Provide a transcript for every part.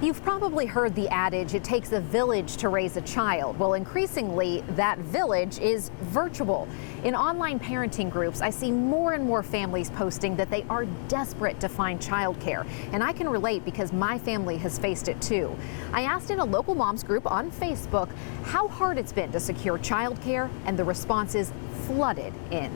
You've probably heard the adage, it takes a village to raise a child. Well, increasingly, that village is virtual. In online parenting groups, I see more and more families posting that they are desperate to find childcare. And I can relate because my family has faced it too. I asked in a local moms group on Facebook how hard it's been to secure childcare, and the responses flooded in.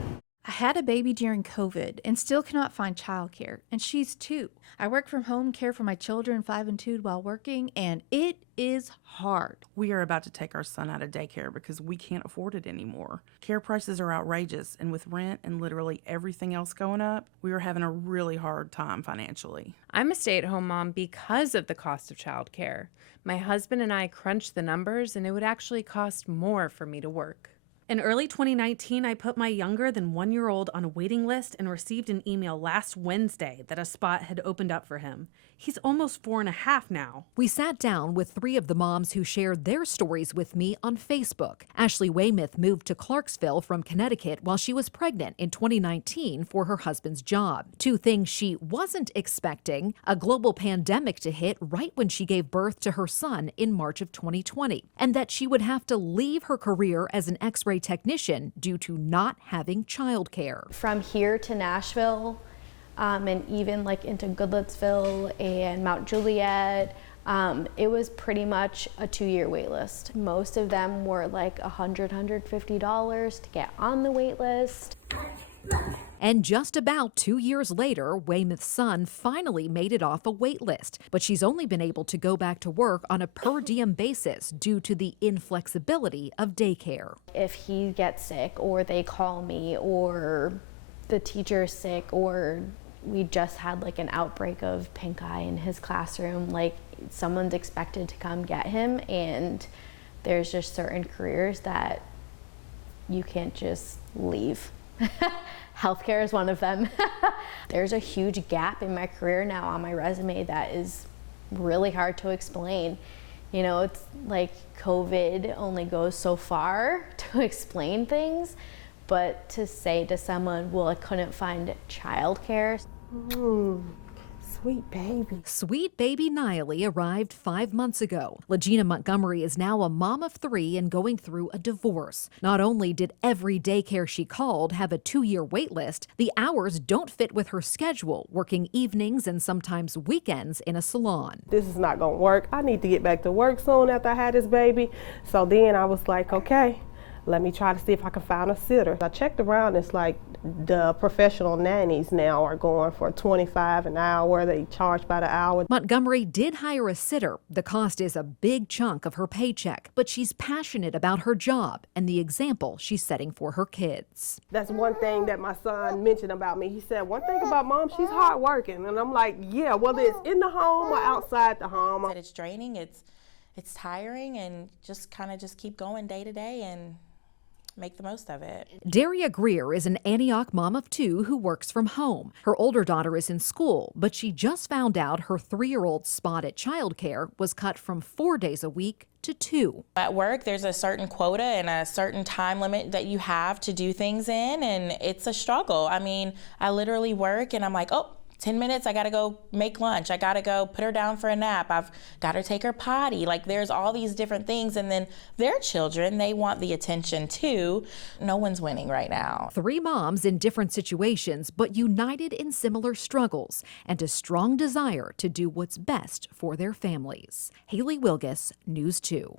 I had a baby during COVID and still cannot find childcare, and she's 2. I work from home, care for my children 5 and 2 while working, and it is hard. We are about to take our son out of daycare because we can't afford it anymore. Care prices are outrageous, and with rent and literally everything else going up, we are having a really hard time financially. I'm a stay-at-home mom because of the cost of childcare. My husband and I crunched the numbers, and it would actually cost more for me to work. In early 2019, I put my younger than 1-year-old on a waiting list and received an email last Wednesday that a spot had opened up for him. He's almost 4.5 now. We sat down with 3 of the moms who shared their stories with me on Facebook. Ashley Weymouth moved to Clarksville from Connecticut while she was pregnant in 2019 for her husband's job. 2 things she wasn't expecting: a global pandemic to hit right when she gave birth to her son in March of 2020, and that she would have to leave her career as an X-ray technician due to not having childcare. From here to Nashville, and even like into Goodlettsville and Mount Juliet, it was pretty much a 2-year wait list. Most of them were like $150 to get on the wait list. And just about 2 years later, Weymouth's son finally made it off a wait list, but she's only been able to go back to work on a per diem basis due to the inflexibility of daycare. If he gets sick, or they call me, or the teacher is sick, or we just had like an outbreak of pink eye in his classroom, like someone's expected to come get him, and there's just certain careers that you can't just leave. Healthcare is one of them. There's a huge gap in my career now on my resume that is really hard to explain. You know, it's like COVID only goes so far to explain things, but to say to someone, well, I couldn't find childcare. Sweet baby. Sweet baby Niley arrived 5 months ago. Legina Montgomery is now a mom of 3 and going through a divorce. Not only did every daycare she called have a 2-year wait list, the hours don't fit with her schedule, working evenings and sometimes weekends in a salon. This is not gonna work. I need to get back to work soon after I had this baby. So then I was like, okay, let me try to see if I can find a sitter. I checked around, it's like the professional nannies now are going for $25 an hour. They charge by the hour. Montgomery did hire a sitter. The cost is a big chunk of her paycheck, but she's passionate about her job and the example she's setting for her kids. That's one thing that my son mentioned about me. He said, one thing about mom, she's hardworking. And I'm like, yeah, whether it's in the home or outside the home. It's draining, it's tiring, and just keep going day to day and make the most of it. Daria Greer is an Antioch mom of 2 who works from home. Her older daughter is in school, but she just found out her 3-year-old spot at childcare was cut from 4 days a week to 2. At work, there's a certain quota and a certain time limit that you have to do things in, and it's a struggle. I mean, I literally work and I'm like, oh, 10 minutes, I gotta go make lunch. I gotta go put her down for a nap. I've gotta take her potty. Like, there's all these different things. And then their children, they want the attention too. No one's winning right now. 3 moms in different situations, but united in similar struggles and a strong desire to do what's best for their families. Haley Wilgus, News 2.